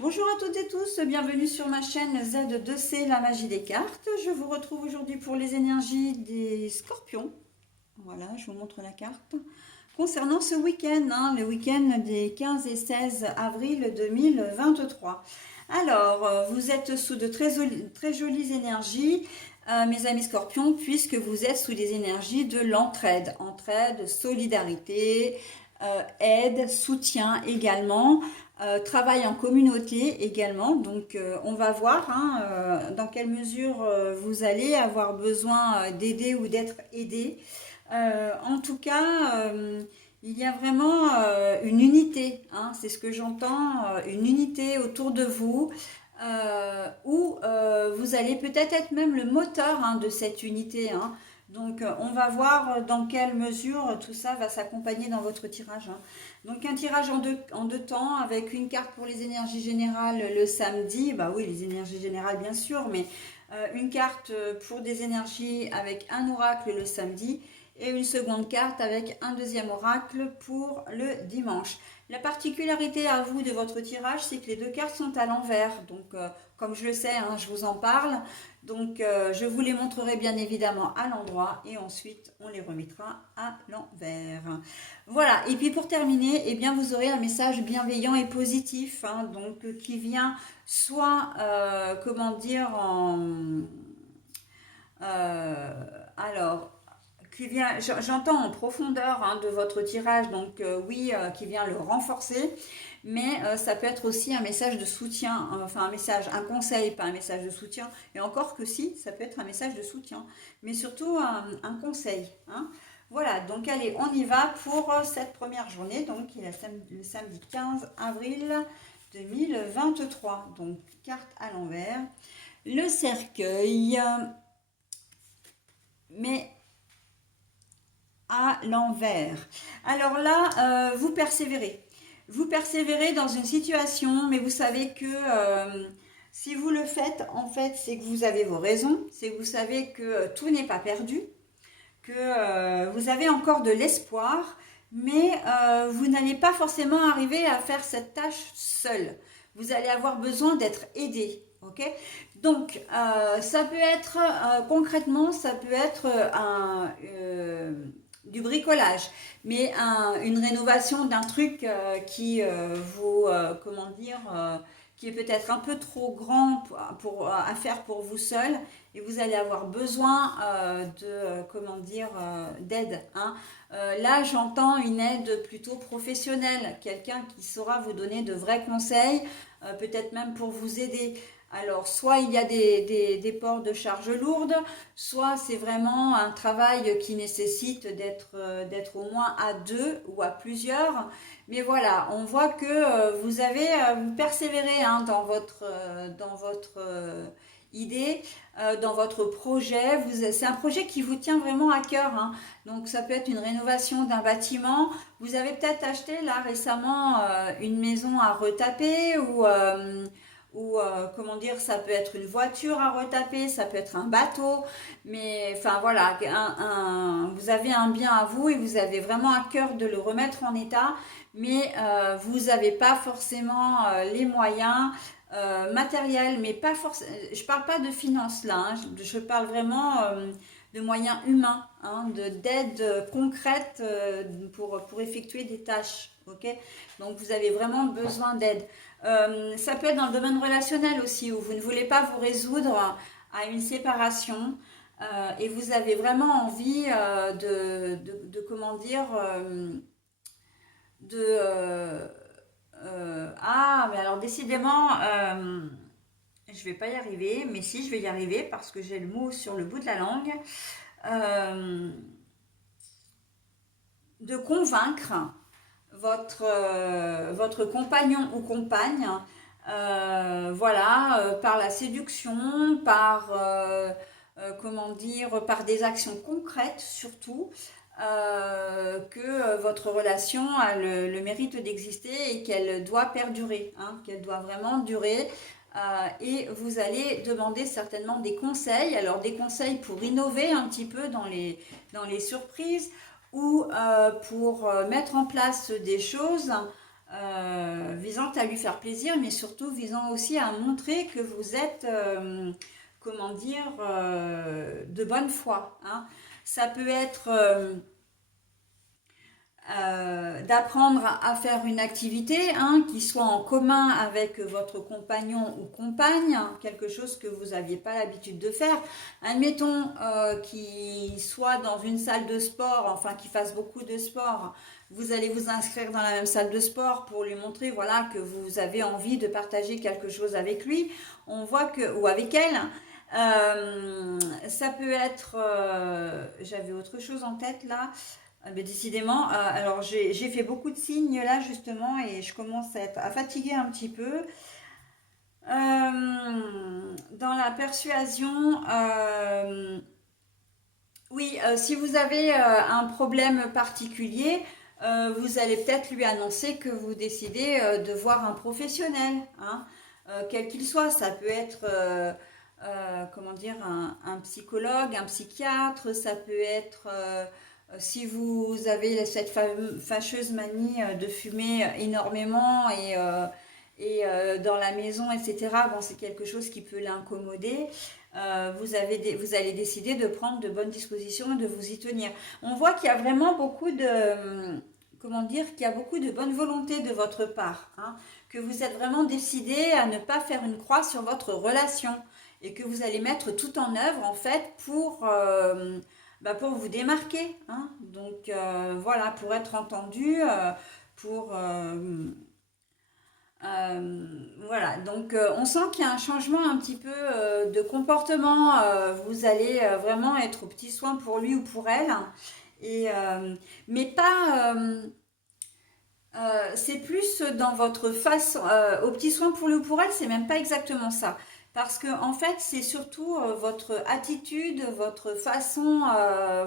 Bonjour à toutes et tous, bienvenue sur ma chaîne Z2C, la magie des cartes. Je vous retrouve aujourd'hui pour les énergies des scorpions. Voilà, je vous montre la carte. Concernant ce week-end, le week-end des 15 et 16 avril 2023. Alors, vous êtes sous de très jolies énergies, mes amis scorpions, puisque vous êtes sous des énergies de l'entraide. Entraide, solidarité, aide, soutien également. Travail en communauté également, donc on va voir dans quelle mesure vous allez avoir besoin d'aider ou d'être aidé. En tout cas, il y a vraiment une unité, c'est ce que j'entends, une unité autour de vous, où vous allez peut-être être même le moteur de cette unité. Donc on va voir dans quelle mesure tout ça va s'accompagner dans votre tirage. Donc un tirage en deux temps avec une carte pour les énergies générales le samedi, bah oui les énergies générales bien sûr, mais une carte pour des énergies avec un oracle le samedi et une seconde carte avec un deuxième oracle pour le dimanche. La particularité à vous de votre tirage, c'est que les deux cartes sont à l'envers. Donc, comme je le sais, je vous en parle. Donc, je vous les montrerai bien évidemment à l'endroit et ensuite, on les remettra à l'envers. Voilà. Et puis, pour terminer, eh bien, vous aurez un message bienveillant et positif, donc qui vient soit, comment dire, alors, qui vient, j'entends en profondeur de votre tirage, donc oui, qui vient le renforcer, mais ça peut être aussi un message de soutien, enfin un message, un conseil, pas un message de soutien, et encore que si, ça peut être un message de soutien, mais surtout un conseil. Voilà, donc allez, on y va pour cette première journée, donc qui est le samedi 15 avril 2023. Donc, carte à l'envers, le cercueil, mais à l'envers. Alors là, vous persévérez. Vous persévérez dans une situation, mais vous savez que si vous le faites, en fait, c'est que vous avez vos raisons, c'est que vous savez que tout n'est pas perdu, que vous avez encore de l'espoir, mais vous n'allez pas forcément arriver à faire cette tâche seul. Vous allez avoir besoin d'être aidé. Ok. Donc, ça peut être concrètement, ça peut être du bricolage, mais une rénovation d'un truc qui vous, comment dire, qui est peut-être un peu trop grand à faire pour vous seul, et vous allez avoir besoin comment dire, d'aide. Là, j'entends une aide plutôt professionnelle, quelqu'un qui saura vous donner de vrais conseils, peut-être même pour vous aider. Alors, soit il y a des ports de charges lourdes, soit c'est vraiment un travail qui nécessite d'être au moins à deux ou à plusieurs. Mais voilà, on voit que vous persévérez dans votre idée, dans votre projet. C'est un projet qui vous tient vraiment à cœur. Donc ça peut être une rénovation d'un bâtiment. Vous avez peut-être acheté là récemment une maison à retaper ou comment dire, ça peut être une voiture à retaper, ça peut être un bateau, mais enfin voilà, vous avez un bien à vous et vous avez vraiment à cœur de le remettre en état, mais vous n'avez pas forcément les moyens matériels, mais pas forcément. Je parle pas de finances là, je parle vraiment de moyens humains, d'aide concrète pour effectuer des tâches. Ok, donc vous avez vraiment besoin d'aide. Ça peut être dans le domaine relationnel aussi, où vous ne voulez pas vous résoudre à une séparation et vous avez vraiment envie comment dire, mais alors décidément, je vais pas y arriver, mais si, je vais y arriver parce que j'ai le mot sur le bout de la langue. Euh, de convaincre votre compagnon ou compagne, voilà, par la séduction, par comment dire, par des actions concrètes surtout, que votre relation a le mérite d'exister et qu'elle doit perdurer, qu'elle doit vraiment durer. Et vous allez demander certainement des conseils, alors des conseils pour innover un petit peu dans les surprises, ou pour mettre en place des choses visant à lui faire plaisir, mais surtout visant aussi à montrer que vous êtes, comment dire, de bonne foi, hein. Ça peut être d'apprendre à faire une activité, hein, qui soit en commun avec votre compagnon ou compagne, hein, quelque chose que vous n'aviez pas l'habitude de faire. Admettons qu'il soit dans une salle de sport, enfin qu'il fasse beaucoup de sport. Vous allez vous inscrire dans la même salle de sport pour lui montrer, voilà, que vous avez envie de partager quelque chose avec lui. On voit que, ou avec elle. Ça peut être, j'avais autre chose en tête là. Mais décidément, alors j'ai fait beaucoup de signes là justement et je commence à fatiguer un petit peu. Dans la persuasion, oui, si vous avez un problème particulier, vous allez peut-être lui annoncer que vous décidez de voir un professionnel, hein, quel qu'il soit. Ça peut être, comment dire, un psychologue, un psychiatre, ça peut être, si vous avez cette fâcheuse manie de fumer énormément et dans la maison, etc., bon, c'est quelque chose qui peut l'incommoder. Vous allez décider de prendre de bonnes dispositions et de vous y tenir. On voit qu'il y a vraiment beaucoup de, comment dire, qu'il y a beaucoup de bonne volonté de votre part, hein, que vous êtes vraiment décidé à ne pas faire une croix sur votre relation et que vous allez mettre tout en œuvre en fait pour vous démarquer, hein. Donc voilà, pour être entendu, pour voilà, donc on sent qu'il y a un changement un petit peu de comportement. Vous allez vraiment être au petit soin pour lui ou pour elle, et, mais pas. C'est plus dans votre façon, au petit soin pour lui ou pour elle, c'est même pas exactement ça. Parce que en fait, c'est surtout votre attitude, votre façon,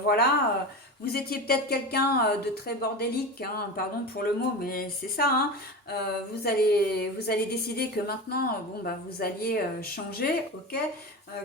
voilà. Vous étiez peut-être quelqu'un de très bordélique, hein, pardon pour le mot, mais c'est ça, hein. Vous allez décider que maintenant, bon, bah, vous alliez changer, ok,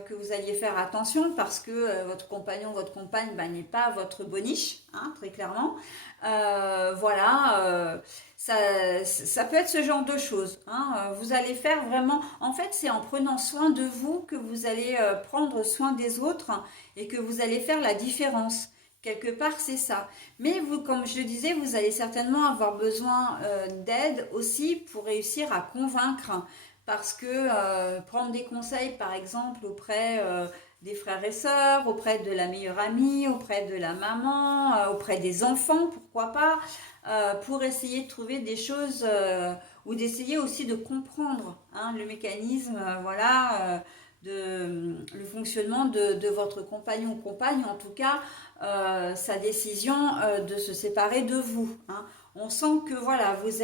que vous alliez faire attention parce que votre compagnon, votre compagne, bah, n'est pas votre boniche, hein, très clairement. Voilà, ça peut être ce genre de choses, hein. Vous allez faire vraiment, en fait, c'est en prenant soin de vous que vous allez prendre soin des autres et que vous allez faire la différence. Quelque part, c'est ça. Mais vous, comme je le disais, vous allez certainement avoir besoin d'aide aussi pour réussir à convaincre. Parce que prendre des conseils, par exemple, auprès des frères et sœurs, auprès de la meilleure amie, auprès de la maman, auprès des enfants, pourquoi pas, pour essayer de trouver des choses ou d'essayer aussi de comprendre, hein, le mécanisme, voilà, le fonctionnement de votre compagnon ou compagne, en tout cas, sa décision de se séparer de vous, hein. On sent que voilà, vous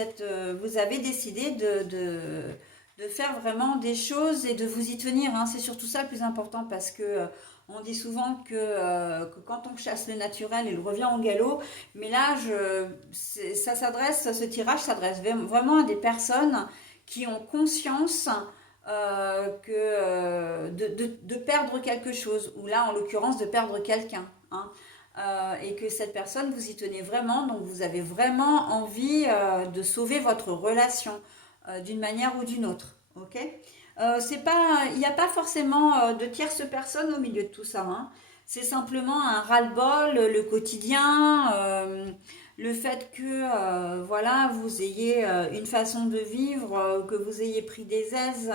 avez décidé de faire vraiment des choses et de vous y tenir, hein. C'est surtout ça le plus important parce que on dit souvent que quand on chasse le naturel, il revient au galop. Mais là, ce tirage s'adresse vraiment à des personnes qui ont conscience de perdre quelque chose, ou là, en l'occurrence, de perdre quelqu'un, hein. Et que cette personne, vous y tenez vraiment, donc vous avez vraiment envie de sauver votre relation d'une manière ou d'une autre, ok. C'est pas, il n'y a pas forcément de tierce personne au milieu de tout ça, hein. C'est simplement un ras-le-bol, le quotidien, le fait que voilà, vous ayez une façon de vivre, que vous ayez pris des aises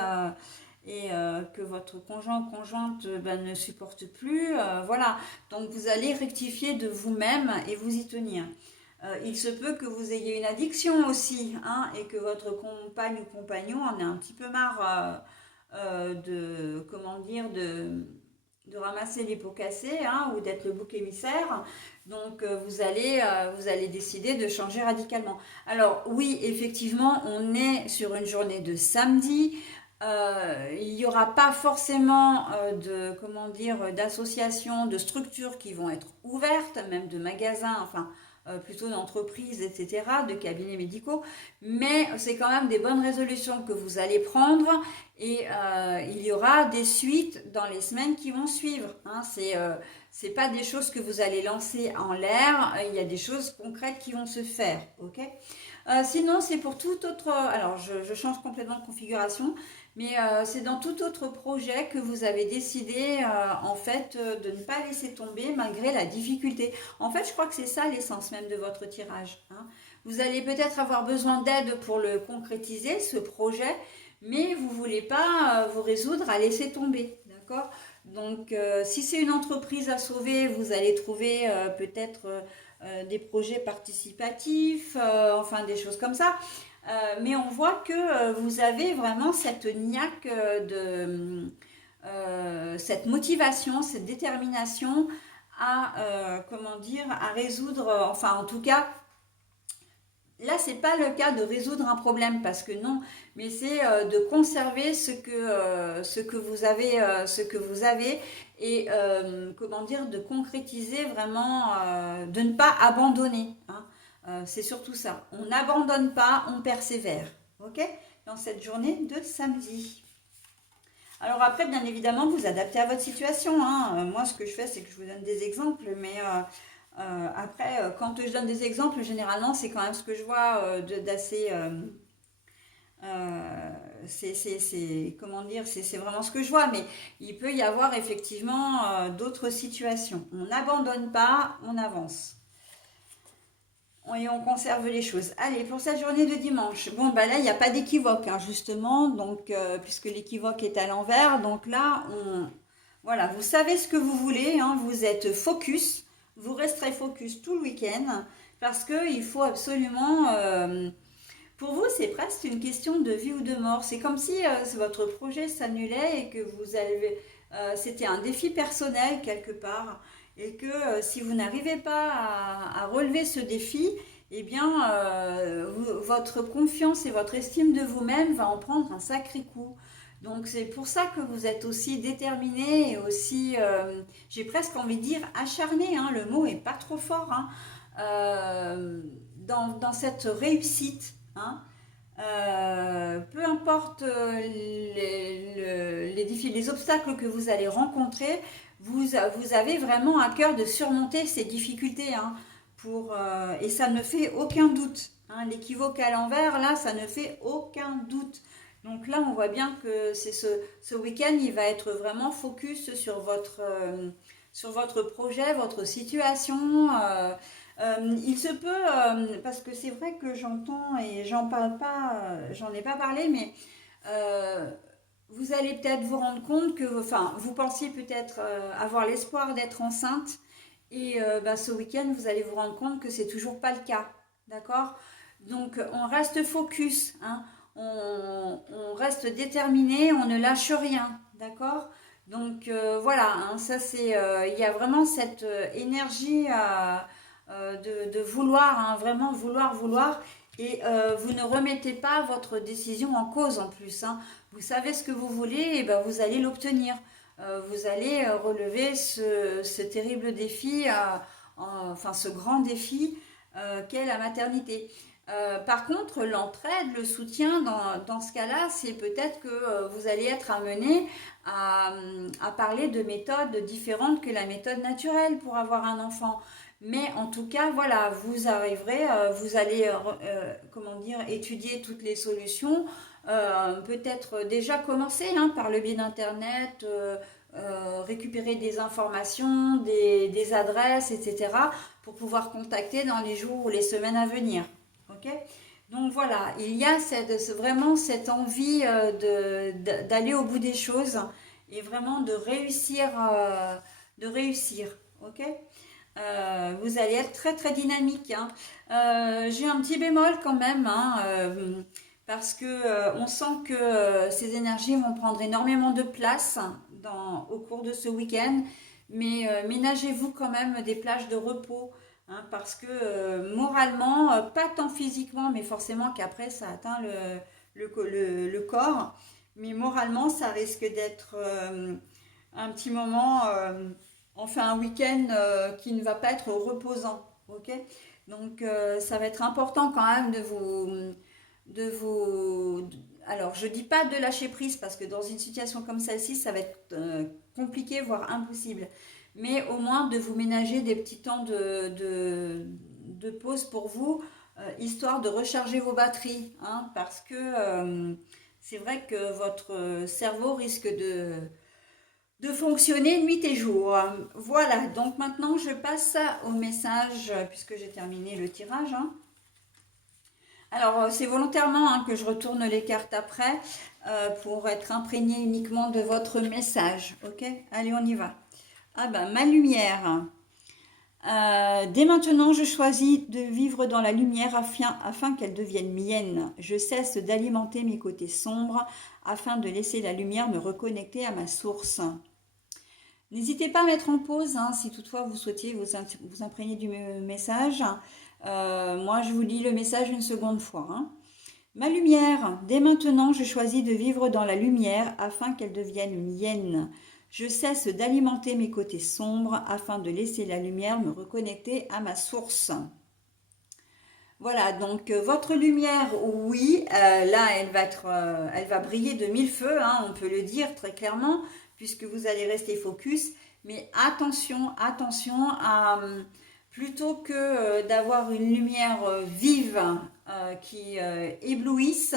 et que votre conjoint ou conjointe ben, ne supporte plus, voilà. Donc vous allez rectifier de vous-même et vous y tenir. Il se peut que vous ayez une addiction aussi, hein, et que votre compagne ou compagnon en ait un petit peu marre de, comment dire, de ramasser les pots cassés, hein, ou d'être le bouc émissaire. Donc vous allez décider de changer radicalement. Alors oui, effectivement, on est sur une journée de samedi. Il n'y aura pas forcément de, comment dire, d'associations, de structures qui vont être ouvertes, même de magasins, enfin plutôt d'entreprises, etc., de cabinets médicaux, mais c'est quand même des bonnes résolutions que vous allez prendre et il y aura des suites dans les semaines qui vont suivre, hein. C'est pas des choses que vous allez lancer en l'air, il y a des choses concrètes qui vont se faire, ok. Sinon, c'est pour tout autre. Alors, je change complètement de configuration, mais c'est dans tout autre projet que vous avez décidé, en fait, de ne pas laisser tomber malgré la difficulté. En fait, je crois que c'est ça l'essence même de votre tirage, hein. Vous allez peut-être avoir besoin d'aide pour le concrétiser, ce projet, mais vous ne voulez pas vous résoudre à laisser tomber, d'accord? Donc, si c'est une entreprise à sauver, vous allez trouver peut-être des projets participatifs, enfin des choses comme ça. Mais on voit que vous avez vraiment cette niaque cette motivation, cette détermination à, comment dire, à résoudre, enfin en tout cas, là, c'est pas le cas de résoudre un problème parce que non, mais c'est de conserver ce que ce que vous avez et comment dire, de concrétiser vraiment, de ne pas abandonner, hein. C'est surtout ça. On n'abandonne pas, on persévère. Ok? Dans cette journée de samedi. Alors après, bien évidemment, vous adaptez à votre situation, hein. Moi, ce que je fais, c'est que je vous donne des exemples, mais après, quand je donne des exemples, généralement, c'est quand même ce que je vois d'assez... comment dire, c'est vraiment ce que je vois, mais il peut y avoir effectivement d'autres situations. On n'abandonne pas, on avance. Et on conserve les choses. Allez, pour cette journée de dimanche. Bon, bah là, il n'y a pas d'équivoque, hein, justement, donc, puisque l'équivoque est à l'envers. Donc là, voilà, vous savez ce que vous voulez, hein, vous êtes focus. Vous resterez focus tout le week-end parce qu'il faut absolument... pour vous, c'est presque une question de vie ou de mort. C'est comme si votre projet s'annulait et que vous avez... c'était un défi personnel quelque part et que si vous n'arrivez pas à relever ce défi, eh bien, votre confiance et votre estime de vous-même va en prendre un sacré coup. Donc c'est pour ça que vous êtes aussi déterminé et aussi, j'ai presque envie de dire acharné, hein, le mot est pas trop fort, hein, dans cette réussite, hein. Peu importe les obstacles que vous allez rencontrer, vous avez vraiment à cœur de surmonter ces difficultés, hein, et ça ne fait aucun doute, hein. L'équivoque à l'envers, là, ça ne fait aucun doute. Donc là, on voit bien que c'est ce week-end, il va être vraiment focus sur votre projet, votre situation. Il se peut, parce que c'est vrai que j'entends et j'en parle pas, j'en ai pas parlé, mais euh, vous allez peut-être vous rendre compte que, enfin, vous pensiez peut-être avoir l'espoir d'être enceinte et bah, ce week-end, vous allez vous rendre compte que c'est toujours pas le cas, d'accord? Donc, on reste focus, hein, on reste déterminé, on ne lâche rien, d'accord? Donc, voilà, hein, ça c'est, il y a vraiment cette énergie de vouloir, hein, vraiment vouloir, vouloir. Et vous ne remettez pas votre décision en cause en plus, hein. Vous savez ce que vous voulez et ben vous allez l'obtenir. Vous allez relever ce terrible défi, enfin ce grand défi qu'est la maternité. Par contre, l'entraide, le soutien dans ce cas-là, c'est peut-être que vous allez être amené à parler de méthodes différentes que la méthode naturelle pour avoir un enfant. Mais en tout cas, voilà, vous arriverez, vous allez, comment dire, étudier toutes les solutions, peut-être déjà commencer, hein, par le biais d'Internet, récupérer des informations, des adresses, etc., pour pouvoir contacter dans les jours ou les semaines à venir. Ok? Donc voilà, il y a vraiment cette envie d'aller au bout des choses et vraiment de réussir, de réussir. Ok? Vous allez être très très dynamique, hein. J'ai un petit bémol quand même, hein, parce que on sent que ces énergies vont prendre énormément de place au cours de ce week-end, mais ménagez-vous quand même des plages de repos, hein, parce que moralement, pas tant physiquement, mais forcément qu'après ça atteint le corps, mais moralement ça risque d'être un petit moment, enfin un week-end qui ne va pas être reposant, ok? Donc ça va être important quand même alors je dis pas de lâcher prise parce que dans une situation comme celle-ci, ça va être compliqué, voire impossible. Mais au moins de vous ménager des petits temps de pause pour vous, histoire de recharger vos batteries, hein, parce que c'est vrai que votre cerveau risque de fonctionner nuit et jour. Voilà, donc maintenant je passe au message, puisque j'ai terminé le tirage, hein. Alors, c'est volontairement hein, que je retourne les cartes après pour être imprégné uniquement de votre message. Ok? Allez, on y va. Ah ben, ma lumière. Dès maintenant, je choisis de vivre dans la lumière afin qu'elle devienne mienne. Je cesse d'alimenter mes côtés sombres afin de laisser la lumière me reconnecter à ma source. N'hésitez pas à mettre en pause hein, si toutefois vous souhaitiez vous imprégner du message. Moi, je vous lis le message une seconde fois. Hein. Ma lumière, dès maintenant, je choisis de vivre dans la lumière afin qu'elle devienne mienne. Je cesse d'alimenter mes côtés sombres afin de laisser la lumière me reconnecter à ma source. Voilà, donc votre lumière, oui, là, elle va briller de mille feux, hein, on peut le dire très clairement, puisque vous allez rester focus. Mais attention, attention à plutôt que d'avoir une lumière vive qui éblouisse,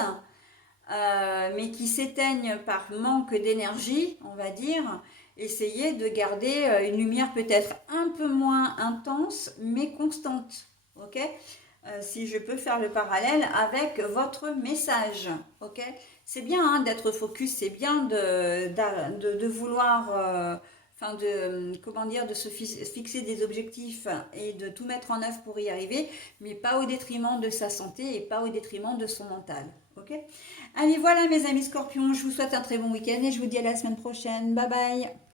mais qui s'éteigne par manque d'énergie, on va dire, essayez de garder une lumière peut-être un peu moins intense, mais constante. Ok? Si je peux faire le parallèle avec votre message. Ok? C'est bien hein, d'être focus, c'est bien de vouloir, enfin comment dire, de se fixer des objectifs et de tout mettre en œuvre pour y arriver, mais pas au détriment de sa santé et pas au détriment de son mental. Ok? Allez, voilà mes amis scorpions, je vous souhaite un très bon week-end et je vous dis à la semaine prochaine. Bye bye!